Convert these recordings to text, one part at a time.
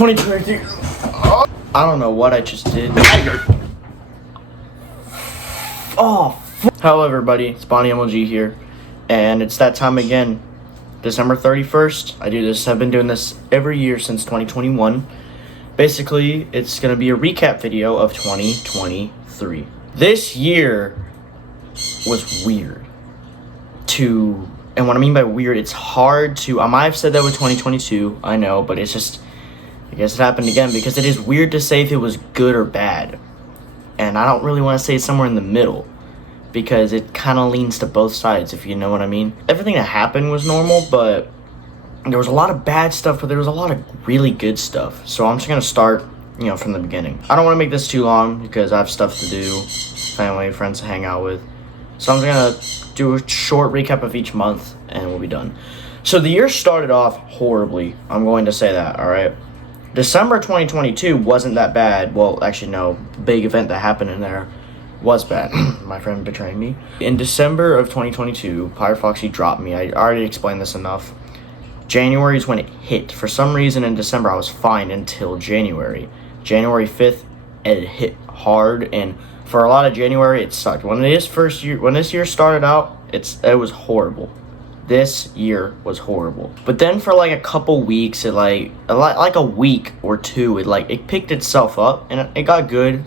2022. I don't know what I just did. Oh, hello everybody, it's Bonnie MLG here, and it's that time again, December 31st. I've been doing this every year since 2021. Basically, it's going to be a recap video of 2023. This year was weird. And what I mean by weird, it's hard to, I might have said that with 2022, I know, but it's just, I guess it happened again, because it is weird to say if it was good or bad. And I don't really want to say it's somewhere in the middle, because it kind of leans to both sides, if you know what I mean. Everything that happened was normal, but there was a lot of bad stuff, but there was a lot of really good stuff. So I'm just going to start, from the beginning. I don't want to make this too long, because I have stuff to do, family, friends to hang out with. So I'm just going to do a short recap of each month, and we'll be done. So the year started off horribly. I'm going to say that, alright? December 2022 wasn't that bad. Well, actually, no. Big event that happened in there was bad. My friend betraying me. In December of 2022, Pirate Foxy dropped me. I already explained this enough. January is when it hit. For some reason in December, I was fine until January. January 5th, it hit hard, and for a lot of January, it sucked. When this year started out, it was horrible. This year was horrible. But then for like a couple weeks, like a week or two, it picked itself up and it got good.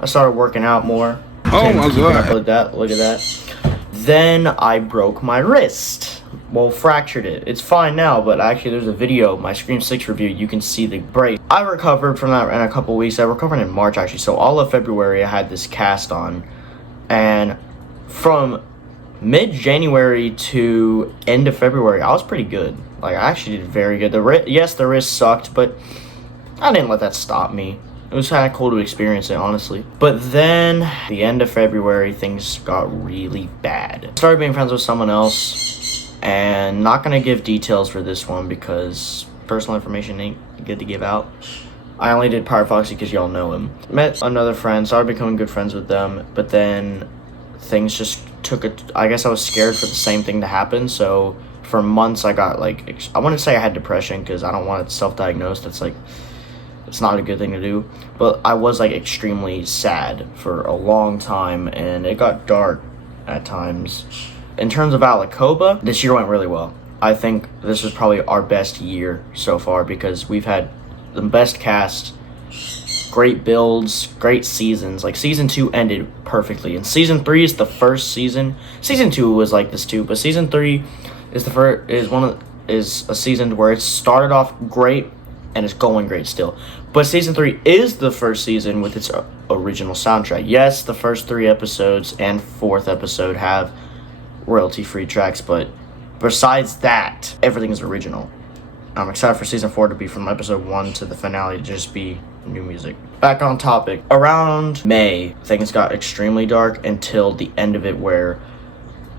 I started working out more. Oh my god! Look at that. Then I broke my wrist. Well, fractured it. It's fine now, but actually there's a video, my Scream 6 review, you can see the break. I recovered from that in a couple weeks. I recovered in March, actually. So all of February, I had this cast on. And from mid-January to end of February, I was pretty good. I actually did very good. The wrist sucked, but I didn't let that stop me. It was kind of cool to experience it, honestly. But then, the end of February, things got really bad. I started being friends with someone else. And not going to give details for this one because personal information ain't good to give out. I only did Pirate Foxy because y'all know him. Met another friend, started becoming good friends with them, but then things just I guess I was scared for the same thing to happen, so for months I got I wouldn't say I had depression because I don't want it self-diagnosed. It's not a good thing to do, but I was extremely sad for a long time, and it got dark at times. In terms of Alacoba, this year went really well. I think this is probably our best year so far because we've had the best cast, great builds, great seasons. Season 2 ended perfectly, and Season 3 is the first season. Season 2 was like this too, but Season 3 is a season where it started off great and it's going great still. But Season 3 is the first season with its original soundtrack. Yes, the first 3 episodes and 4th episode have royalty-free tracks, but besides that, everything is original. I'm excited for Season 4 to be from episode 1 to the finale to just be new music. Back on topic. Around May, things got extremely dark until the end of it where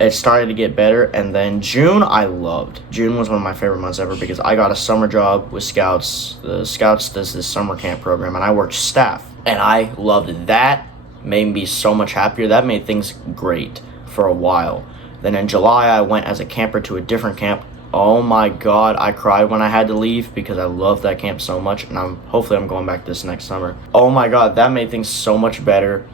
it started to get better, and then June I loved. June was one of my favorite months ever because I got a summer job with Scouts. The Scouts does this summer camp program, and I worked staff, and I loved it. That made me so much happier. That made things great for a while. Then in July, I went as a camper to a different camp. Oh my god, I cried when I had to leave because I love that camp so much, and hopefully I'm going back this next summer. Oh my god, that made things so much better.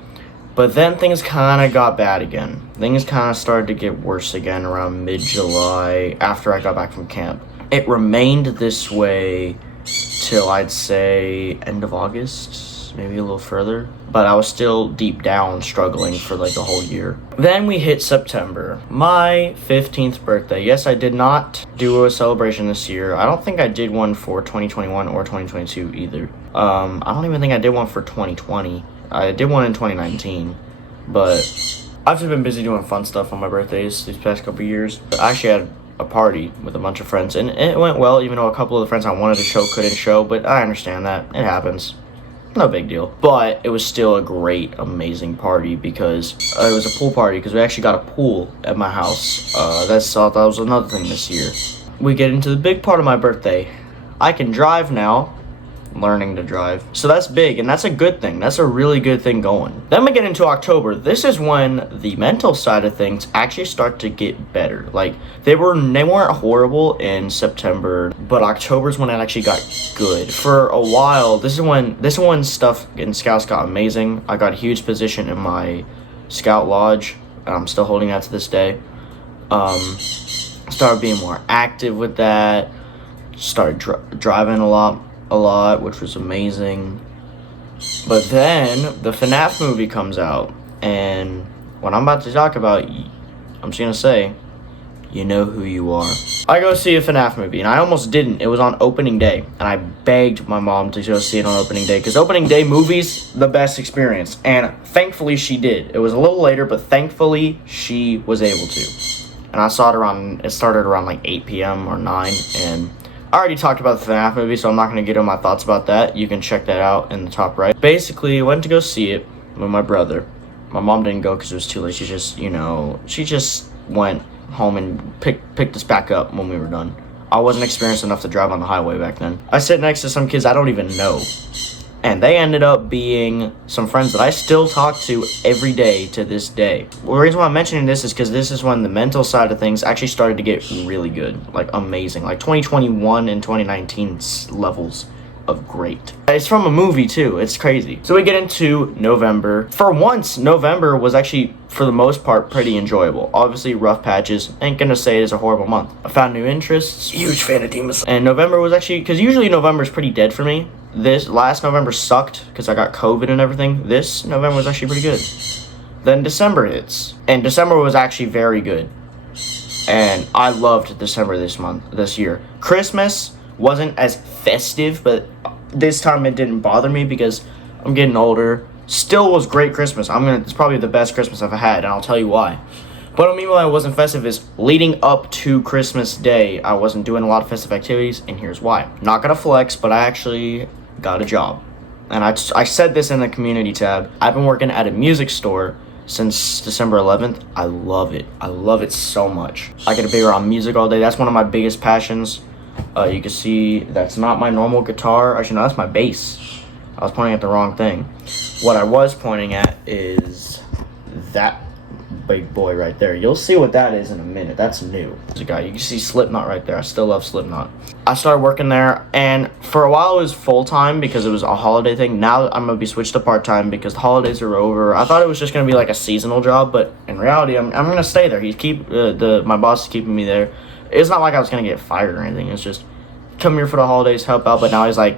But then things kind of got bad again. Things kind of started to get worse again around mid-July after I got back from camp. It remained this way till I'd say end of August, maybe a little further. But I was still deep down struggling for the whole year. Then we hit September, my 15th birthday. Yes, I did not do a celebration this year. I don't think I did one for 2021 or 2022 either. I don't even think I did one for 2020. I did one in 2019, but I've just been busy doing fun stuff on my birthdays these past couple years. I actually had a party with a bunch of friends, and it went well, even though a couple of the friends I wanted to show couldn't show, but I understand that. It happens. No big deal. But it was still a great, amazing party because it was a pool party because we actually got a pool at my house. That was another thing this year. We get into the big part of my birthday. I can drive now. learning to drive. So that's big, and that's a good thing. That's a really good thing going. Then we get into October. This is when the mental side of things actually start to get better. Like, they weren't horrible in September, but October's when it actually got good. For a while, this is when stuff in Scouts got amazing. I got a huge position in my Scout Lodge, and I'm still holding that to this day. Started being more active with that. Started driving a lot, which was amazing. But then the FNAF movie comes out, and what I'm about to talk about, I'm just gonna say, you know who you are. I go see a FNAF movie, and I almost didn't. It was on opening day, and I begged my mom to go see it on opening day, because opening day movies, the best experience. And thankfully she did. It was a little later, but thankfully she was able to. And I saw it started around like 8 p.m. or 9, and I already talked about the FNAF movie, so I'm not going to get into my thoughts about that. You can check that out in the top right. Basically, went to go see it with my brother. My mom didn't go because it was too late. She just went home and picked us back up when we were done. I wasn't experienced enough to drive on the highway back then. I sit next to some kids I don't even know, and they ended up being some friends that I still talk to every day to this day. The reason why I'm mentioning this is because this is when the mental side of things actually started to get really good, like amazing, like 2021 and 2019 levels of great. It's from a movie too. It's crazy. So we get into November. For once, November was actually, for the most part, pretty enjoyable. Obviously, rough patches. Ain't gonna say it is a horrible month. I found new interests. Huge fan of Demon Slayer. And November was actually, because usually November is pretty dead for me. This last November sucked because I got COVID and everything. This November was actually pretty good. Then December hits, and December was actually very good. And I loved December this year. Christmas wasn't as festive, but this time it didn't bother me because I'm getting older. Still was great Christmas. It's probably the best Christmas I've had, and I'll tell you why. What I mean by it wasn't festive is leading up to Christmas Day, I wasn't doing a lot of festive activities, and here's why. Not gonna flex, but I actually got a job. And I said this in the community tab. I've been working at a music store since December 11th. I love it. I love it so much. I get to be around music all day. That's one of my biggest passions. You can see that's not my normal guitar. Actually, no, that's my bass. I was pointing at the wrong thing. What I was pointing at is that big boy right there. You'll see what that is in a minute. That's new. There's a guy. You can see Slipknot right there. I still love Slipknot. I started working there, and for a while it was full-time because it was a holiday thing. Now I'm going to be switched to part-time because the holidays are over. I thought it was just going to be like a seasonal job, but in reality, I'm going to stay there. My boss is keeping me there. It's not like I was going to get fired or anything. It's just, come here for the holidays, help out. But now he's like,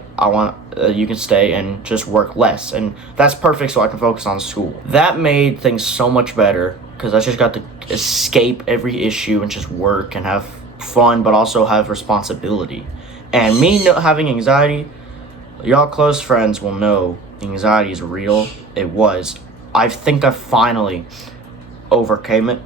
you can stay and just work less. And that's perfect so I can focus on school. That made things so much better because I just got to escape every issue and just work and have fun, but also have responsibility. And me having anxiety, y'all close friends will know anxiety is real. It was. I think I finally overcame it.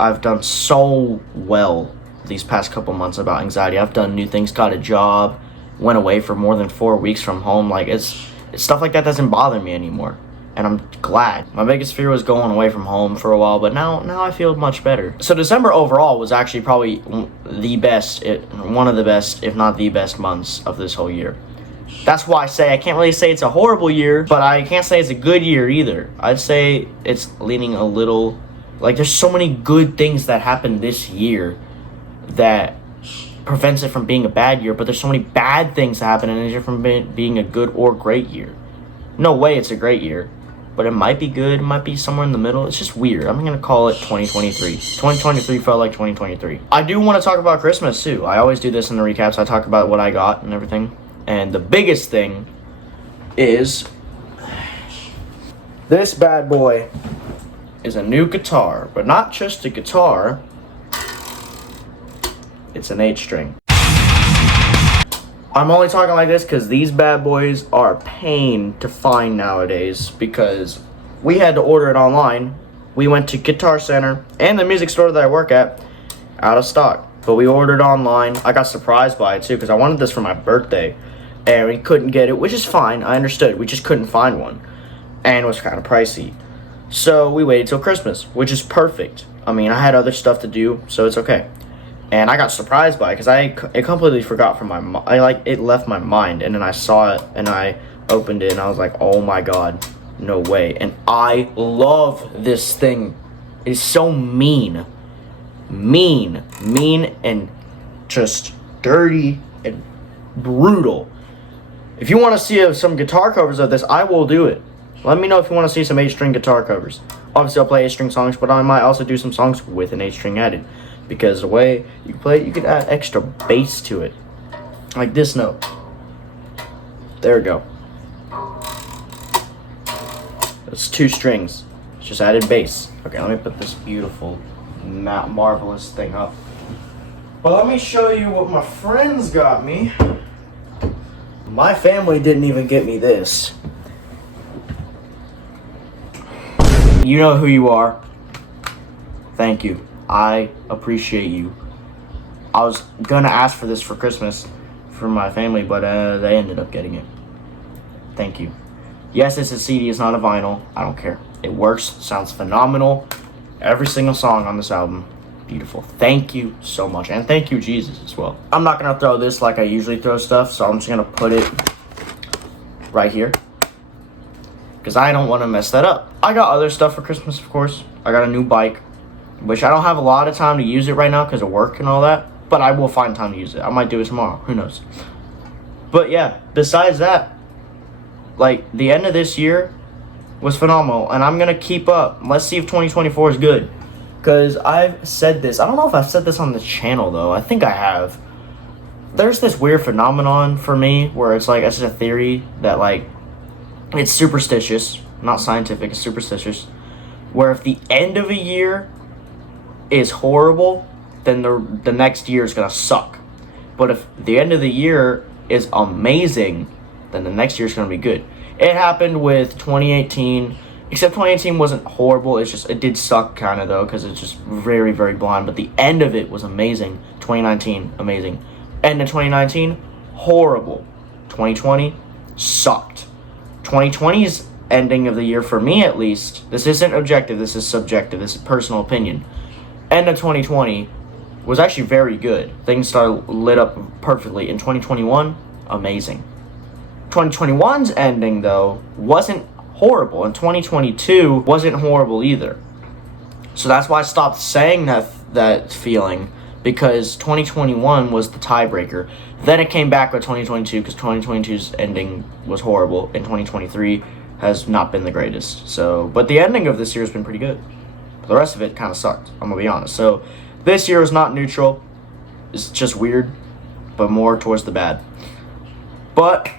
I've done so well these past couple months about anxiety. I've done new things, got a job, went away for more than 4 weeks from home. Like, it's stuff like that doesn't bother me anymore, and I'm glad. My biggest fear was going away from home for a while, but now I feel much better. So December overall was actually probably one of the best, if not the best months of this whole year. That's why I say I can't really say it's a horrible year, but I can't say it's a good year either. I'd say it's leaning a little, like, there's so many good things that happened this year that prevents it from being a bad year, but there's so many bad things that happen and it's from being a good or great year. No way it's a great year, but it might be good, it might be somewhere in the middle. It's just weird. I'm gonna call it 2023. 2023 felt like 2023. I do want to talk about Christmas too. I always do this in the recaps. I talk about what I got and everything. And the biggest thing is this bad boy is a new guitar, but not just a guitar. It's an 8-string. I'm only talking like this because these bad boys are a pain to find nowadays because we had to order it online. We went to Guitar Center and the music store that I work at, out of stock. But we ordered online. I got surprised by it too because I wanted this for my birthday and we couldn't get it, which is fine. I understood. We just couldn't find one and it was kind of pricey. So we waited till Christmas, which is perfect. I mean, I had other stuff to do, so it's okay. And I got surprised by it because it completely forgot from my it left my mind, and then I saw it and I opened it and I was like, oh my god, no way. And I love this thing. It's so mean and just dirty and brutal. If you want to see some guitar covers of this, I will do it. Let me know if you want to see some 8-string guitar covers. Obviously, I'll play 8-string songs, but I might also do some songs with an 8-string added. Because the way you play it, you can add extra bass to it. Like this note. There we go. It's 2 strings. It's just added bass. Okay, let me put this beautiful, marvelous thing up. But let me show you what my friends got me. My family didn't even get me this. You know who you are. Thank you. I appreciate you. I was gonna ask for this for Christmas for my family, but they ended up getting it. Thank you. Yes, it's a CD, it's not a vinyl. I don't care. It works, sounds phenomenal. Every single song on this album, beautiful. Thank you so much, and thank you, Jesus, as well. I'm not gonna throw this like I usually throw stuff, so I'm just gonna put it right here, because I don't want to mess that up. I got other stuff for Christmas, of course. I got a new bike, which I don't have a lot of time to use it right now because of work and all that, but I will find time to use it. I might do it tomorrow, who knows. But yeah, besides that, like, the end of this year was phenomenal, and I'm gonna keep up. Let's see if 2024 is good, because I've said this. I don't know if I've said this on the channel, though. I think I have. There's this weird phenomenon for me where it's like, it's a theory that, like, it's superstitious, not scientific, it's superstitious, where if the end of a year is horrible, then the next year is gonna suck. But if the end of the year is amazing, then the next year is gonna be good. It happened with 2018, except 2018 wasn't horrible. It did suck kind of though, because it's just very, very blind. But the end of it was amazing. 2019, amazing. End of 2019, horrible. 2020 sucked. 2020's ending of the year, for me at least, this isn't objective, this is subjective, this is personal opinion. End of 2020 was actually very good. Things started lit up perfectly. In 2021, amazing. 2021's ending, though, wasn't horrible. And 2022 wasn't horrible either. So that's why I stopped saying that feeling, because 2021 was the tiebreaker. Then it came back with 2022, because 2022's ending was horrible, and 2023 has not been the greatest. So, but the ending of this year has been pretty good. The rest of it kind of sucked, I'm gonna be honest. So this year is not neutral. It's just weird, but more towards the bad. But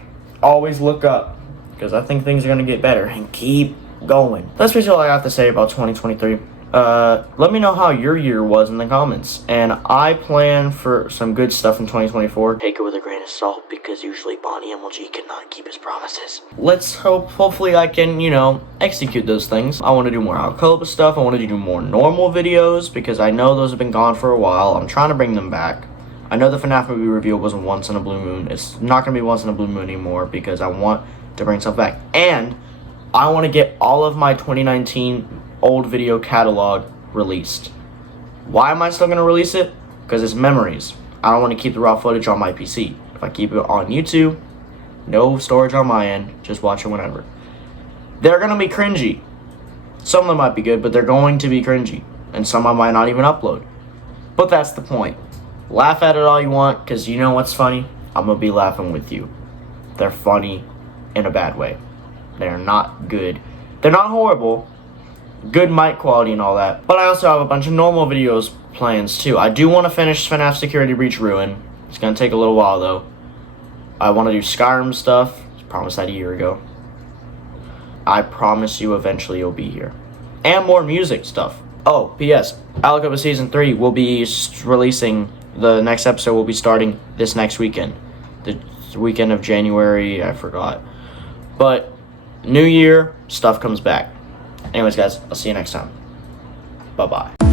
always look up, because I think things are gonna get better, and keep going. That's basically all I have to say about 2023. Let me know how your year was in the comments, and I plan for some good stuff in 2024. Take it with a grain of salt, because usually Bonnie MLG cannot keep his promises. Let's hopefully I can, execute those things. I want to do more Alcoba stuff. I want to do more normal videos, because I know those have been gone for a while. I'm trying to bring them back. I know the FNAF movie review was once in a blue moon. It's not going to be once in a blue moon anymore, because I want to bring stuff back. And I want to get all of my 2019 old video catalog released. Why am I still going to release it? Because it's memories. I don't want to keep the raw footage on my PC. If I keep it on YouTube, no storage on my end, just watch it whenever. They're going to be cringy. Some of them might be good, but they're going to be cringy. And some I might not even upload. But that's the point. Laugh at it all you want, because you know what's funny? I'm going to be laughing with you. They're funny in a bad way. They're not good. They're not horrible. Good mic quality and all that. But I also have a bunch of normal videos plans too. I do want to finish FNAF Security Breach Ruin. It's going to take a little while though. I want to do Skyrim stuff. I promised that a year ago. I promise you eventually you'll be here. And more music stuff. Oh, P.S. Alcoba Season 3 will be releasing. The next episode will be starting this next weekend. The weekend of January, I forgot. But New Year, stuff comes back. Anyways, guys, I'll see you next time. Bye-bye.